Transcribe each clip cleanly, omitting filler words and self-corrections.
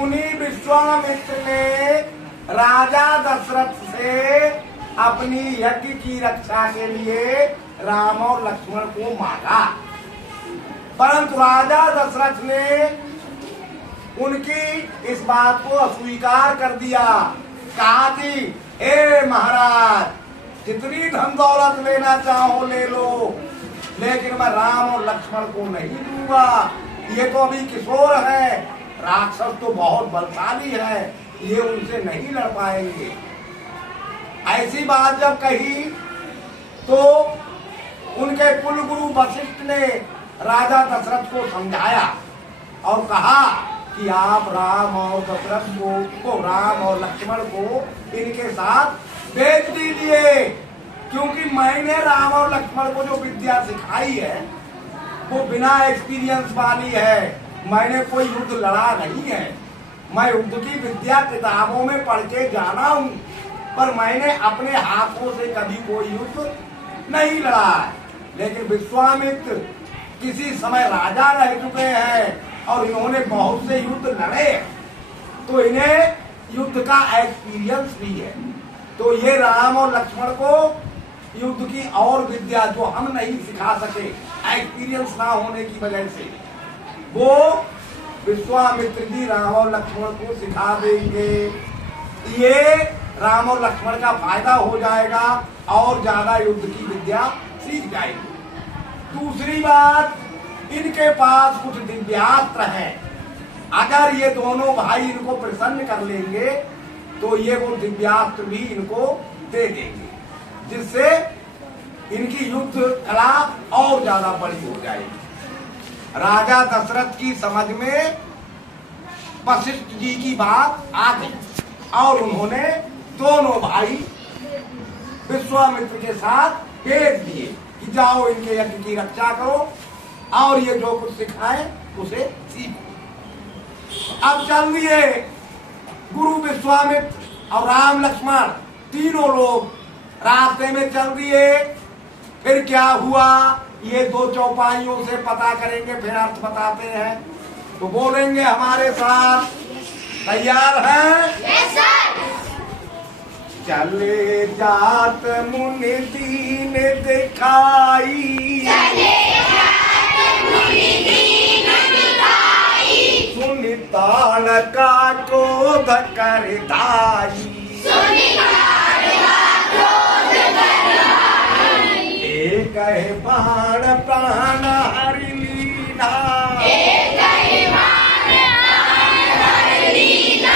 मुनि विश्वामित्र ने राजा दशरथ से अपनी यज्ञ की रक्षा के लिए राम और लक्ष्मण को मांगा, परंतु राजा दशरथ ने उनकी इस बात को अस्वीकार कर दिया। कहा कि हे महाराज, जितनी धन दौलत लेना चाहो ले लो, लेकिन मैं राम और लक्ष्मण को नहीं दूंगा। ये तो अभी किशोर है, राक्षस तो बहुत बलशाली है, ये उनसे नहीं लड़ पाएंगे। ऐसी बात जब कही तो उनके कुलगुरु वशिष्ठ ने राजा दशरथ को समझाया और कहा कि आप राम और दशरथ को राम और लक्ष्मण को इनके साथ भेज दीजिए, क्योंकि मैंने राम और लक्ष्मण को जो विद्या सिखाई है वो बिना एक्सपीरियंस वाली है। मैंने कोई युद्ध लड़ा नहीं है, मैं युद्ध की विद्या किताबों में पढ़ के जाना हूँ, पर मैंने अपने हाथों से कभी कोई युद्ध नहीं लड़ा है। लेकिन विश्वामित्र किसी समय राजा रह चुके हैं और इन्होंने बहुत से युद्ध लड़े, तो इन्हें युद्ध का एक्सपीरियंस भी है। तो ये राम और लक्ष्मण को युद्ध की और विद्या जो हम नहीं सिखा सके एक्सपीरियंस ना होने की वजह से, वो विश्वामित्र जी राम और लक्ष्मण को सिखा देंगे। ये राम और लक्ष्मण का फायदा हो जाएगा और ज्यादा युद्ध की विद्या सीख जाएगी। दूसरी बात, इनके पास कुछ दिव्यास्त्र है, अगर ये दोनों भाई इनको प्रसन्न कर लेंगे तो ये वो दिव्यास्त्र भी इनको दे देंगे, जिससे इनकी युद्ध कला और ज्यादा बड़ी हो जाएगी। राजा दशरथ की समझ में वशिष्ठ जी की बात आ गई और उन्होंने दोनों भाई विश्वामित्र के साथ भेज दिए कि जाओ इनके यज्ञ की रक्षा करो और ये जो कुछ सिखाए उसे सीखो। अब चल दिए गुरु विश्वामित्र और राम लक्ष्मण तीनों लोग रास्ते में चल दिए। फिर क्या हुआ ये दो चौपाइयों से पता करेंगे, फिर अर्थ बताते हैं। तो बोलेंगे हमारे साथ, तैयार हैं? Yes sir. चले जात मुनि दीन दिखाई, चले जात मुनि दीन दिखाई, सुनि ताड़ का क्रोध कर धाई, सुनि ताड़ का क्रोध कर धाई, एक बाण प्राण हरि लीना, एक बाण प्राण हरि लीना,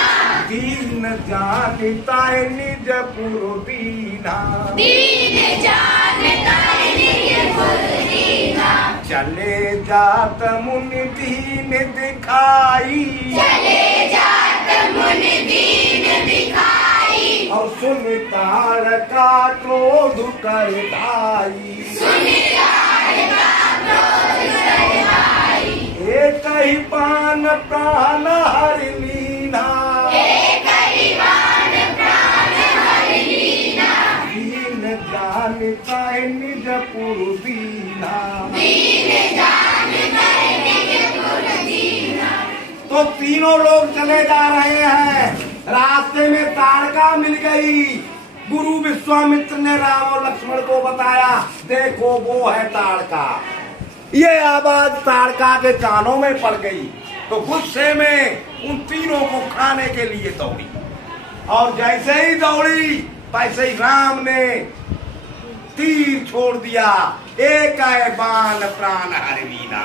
दीन जानता निज पुर दीना, दीन जानता निज पुर दीना, चले जात मुनि दीन दिखाई, चले जात मुनि दीन दिखाई, और सुन ताड़ का क्रोध कर धाई, सुनि ताड़ का क्रोध कर धाई, एक ही बाण प्राण हरि लीना, एक बाण प्राण हरि लीना, दीन जानता निज पुर दीना। दीन जानता निज पुर दीना। तो तीनों लोग चले जा रहे हैं, रास्ते में ताड़का मिल गई। गुरु विश्वामित्र ने राम और लक्ष्मण को बताया, देखो वो है ताड़का। ये आवाज ताड़का के कानों में पड़ गई तो गुस्से में उन तीनों को खाने के लिए दौड़ी, और जैसे ही दौड़ी वैसे ही राम ने तीर छोड़ दिया। एक बाण प्राण हरवीना,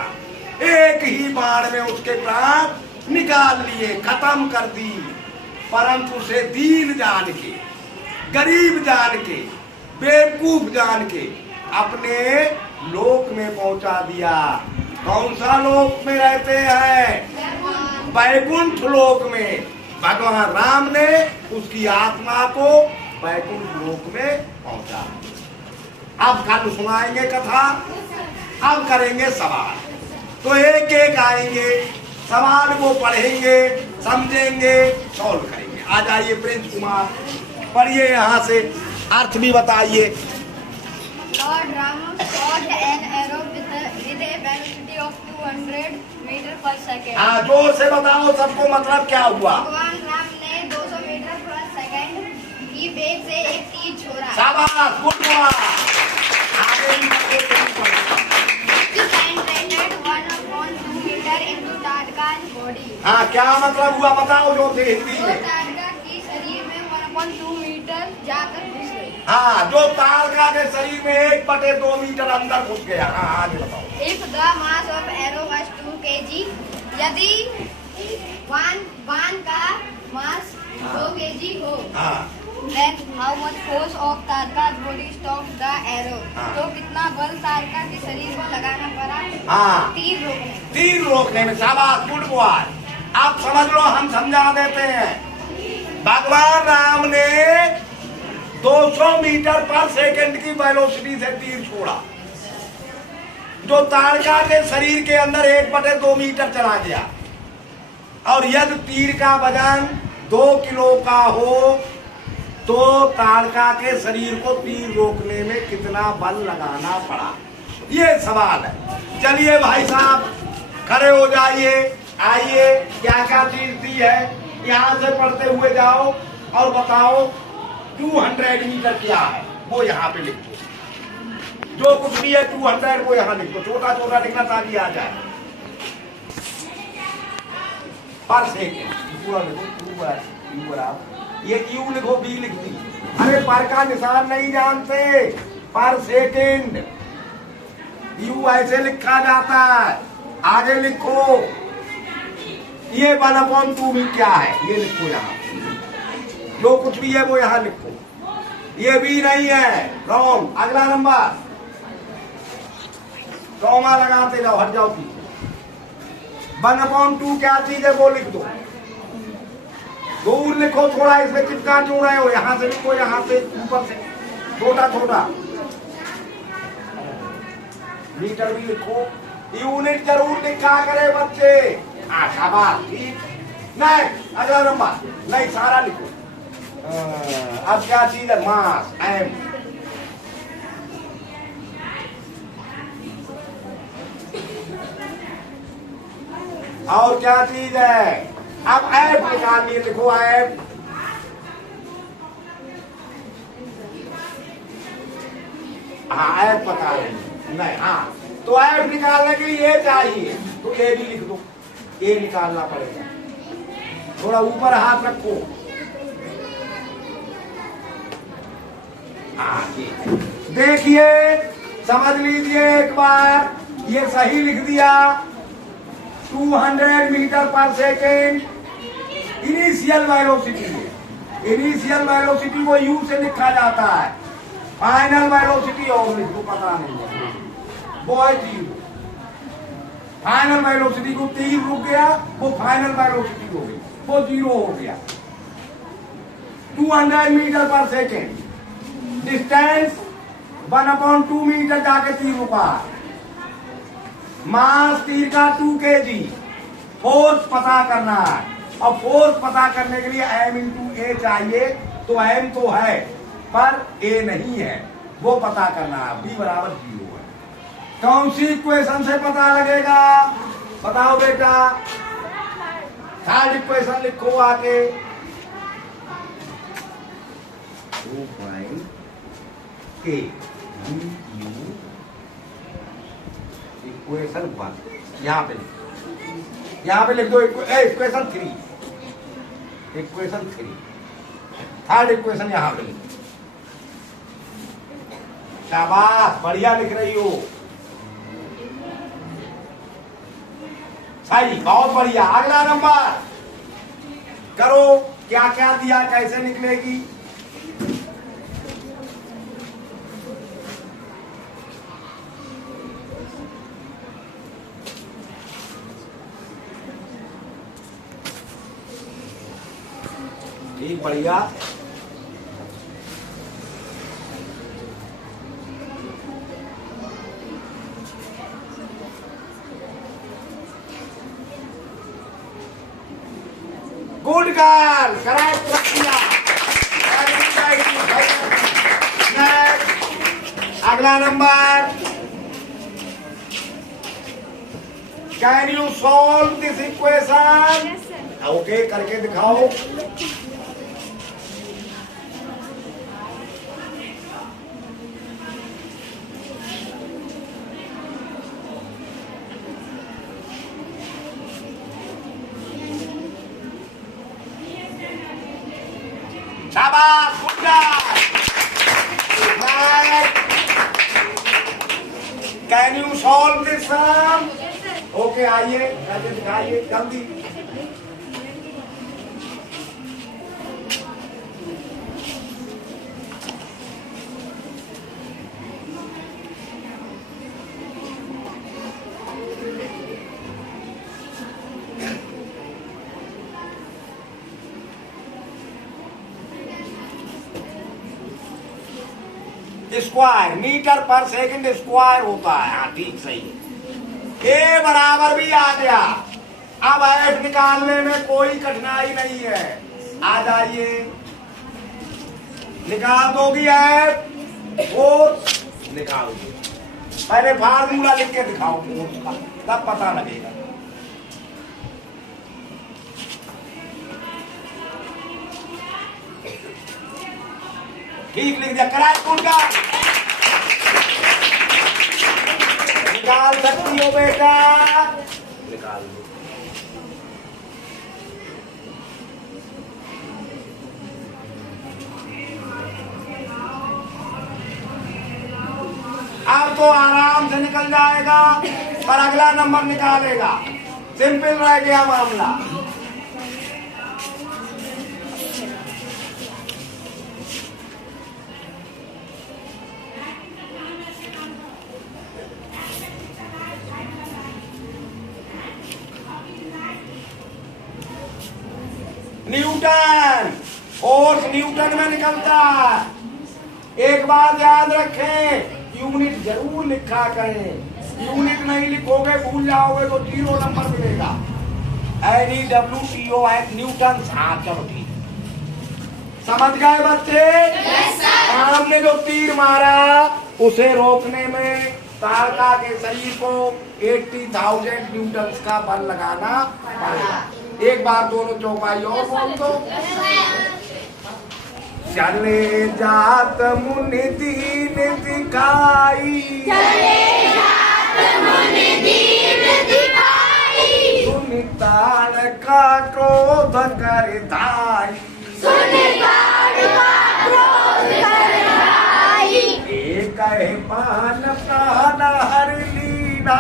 एक ही बाण में उसके प्राण निकाल लिए, खत्म कर दी। परंतु उसे दीन जान के, गरीब जान के, बेवकूफ जान के अपने लोक में पहुंचा दिया। कौन सा लोक में रहते हैं? वैकुंठ लोक में। भगवान राम ने उसकी आत्मा को वैकुंठ लोक में पहुंचा। अब कल सुनाएंगे कथा, अब करेंगे सवाल। तो एक एक आएंगे, सवाल को पढ़ेंगे, समझेंगे, सॉल्व करेंगे। आ जाइए प्रिंस कुमार, पढ़िए यहाँ से, अर्थ भी बताइए। Lord Rama shot an arrow with a velocity of 200 meters per पर सेकेंड। हाँ, जोर से बताओ सबको मतलब क्या हुआ। भगवान राम ने 200 मीटर पर सेकेंड की वेग से एक तीर छोड़ा। शाबाश, गुड बॉय। आगे भी बॉडी। हाँ, क्या मतलब हुआ बताओ जो थे हिंदी में। ताड़का की शरीर में 1/2 मीटर जाकर घुस गई। हाँ, जो ताड़का के शरीर में 1/2 मीटर अंदर घुस गया। हाँ, आगे बताओ। If the mass of arrow was 2 kg, यदि बाण का मास 2 kg हो, हाँ, then how much force of ताड़का's body stop the arrow? हाँ। तो कितना बल ताड़का के शरीर को लगाना पड़ा हाँ, तीर रोकने में? तीर रोकने में। शाबाश, गुड बॉय। आप समझ लो, हम समझा देते हैं। भगवान राम ने 200 मीटर पर सेकंड की वेलोसिटी से तीर छोड़ा, जो ताड़का के शरीर के अंदर 1/2 मीटर चला गया। और यदि तीर का वजन 2 किलो का हो तो ताड़का के शरीर को तीर रोकने में कितना बल लगाना पड़ा, ये सवाल है। चलिए भाई साहब, खड़े हो जाइए। आइए, क्या क्या चीज दी है यहाँ से पढ़ते हुए जाओ और बताओ 200 मीटर क्या है, वो यहाँ पे लिखो। जो कुछ भी है 200 को यहाँ लिखो, छोटा छोटा लिखना ताकि आ जाए। पर सेकेंड पूरा लिखो, ये क्यू लिखो, बी लिख दी। अरे पर का निशान नहीं जानते, पर सेकेंड यू ऐसे लिखा जाता है। आगे लिखो, ये 1/2 में क्या है ये लिखो यहाँ। जो कुछ भी है वो यहाँ लिखो। ये भी नहीं है, रॉन्ग। अगला नंबर, कॉमा लगाते जाओ, हट जाओ पीछे। 1/2 क्या चीज है वो लिख दो। दूर लिखो थोड़ा, इसमें चिपका क्यों रहे हो। यहाँ से लिखो, यहाँ से ऊपर से छोटा छोटा। मीटर भी लिखो, यूनिट जरूर लिखा करे बच्चे। हाँ, शाबाश, ठीक। नहीं, अगला नंबर, नहीं सारा लिखो। अब क्या चीज है, मास, एम। और क्या चीज है, अब एफ निकालिए, लिखो एफ। हाँ, एफ पता नहीं। हाँ, तो एफ निकालने के लिए ए चाहिए, तो ए भी लिख दो। ए निकालना पड़ेगा, थोड़ा ऊपर हाथ रखो। देखिए, समझ लीजिए एक बार, ये सही लिख दिया। 200 मीटर पर सेकेंड इनिशियल वेलोसिटी है। इनिशियल वेलोसिटी को यू से लिखा जाता है। फाइनल वेलोसिटी और लिखो, पता नहीं है वो है 0। फाइनल वेलोसिटी को तीर रुक गया, वो फाइनल वेलोसिटी हो गई, वो 0 हो गया। 200 मीटर पर सेकेंड, डिस्टेंस 1/2 मीटर जाके तीर रुका। मास तीर का 2 kg। फोर्स पता करना है, और फोर्स पता करने के लिए m × a चाहिए। तो m तो है पर a नहीं है, वो पता करना है। b = 0 है। कौन सी इक्वेशन से पता लगेगा, बताओ बेटा। थर्ड इक्वेशन लिखो आगे। 2 a इक्वेशन 1 यहाँ पे लिख दो। इक्वेशन 3, इक्वेशन 3, थर्ड इक्वेशन यहाँ पे लिख। शाबाश, बढ़िया लिख रही हो, सही, बहुत बढ़िया। अगला नंबर करो, क्या क्या दिया, कैसे निकलेगी। ठीक, बढ़िया। गुड गर्ल, करेक्ट किया। अगला number, can you solve this equation? Yes, sir. Okay, करके दिखाओ। शाबाश, good job. Can you solve this sum? Yes, sir. Okay, आइए करके दिखाइए जल्दी। स्क्वायर, मीटर पर सेकंड स्क्वायर होता है। हाँ, ठीक, सही है। ए बराबर भी आ गया। अब एफ निकालने में कोई कठिनाई नहीं है। आ जाइए, निकाल दोगी एफ, वो निकाल दो। पहले फार्मूला लिख के दिखाओ फोर्स का, तब पता लगेगा। ठीक लिख दिया, करेक्ट, गुड जॉब। निकाल सकती हो बेटा, निकाल दो। अब तो आराम से निकल जाएगा, पर अगला नंबर निकालेगा। सिंपल रह गया मामला। न्यूटन, फोर्स न्यूटन में निकलता है। एक बात याद रखें, यूनिट जरूर लिखा करें। यूनिट नहीं लिखोगे, भूल जाओगे तो 0 नंबर मिलेगा। NEWTO Newton. हाँ, चलो ठीक, समझ गए बच्चे? Yes, sir. हमने जो तीर मारा उसे रोकने में तारका के शरीर को 80,000 न्यूटन का बल लगाना पड़ेगा। एक बार दोनों चौपाई और बोल दो। चले जात मुनि दीन दिखाई, चले जात मुनि दीन दिखाई, सुनि ताड़ का क्रोध कर धाई, सुनि ताड़ का क्रोध कर धाई, एक है पान प्राण हर लीना,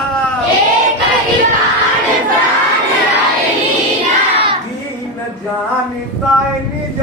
एक ही प्राण प्राण हर लीना, दीन जानता निज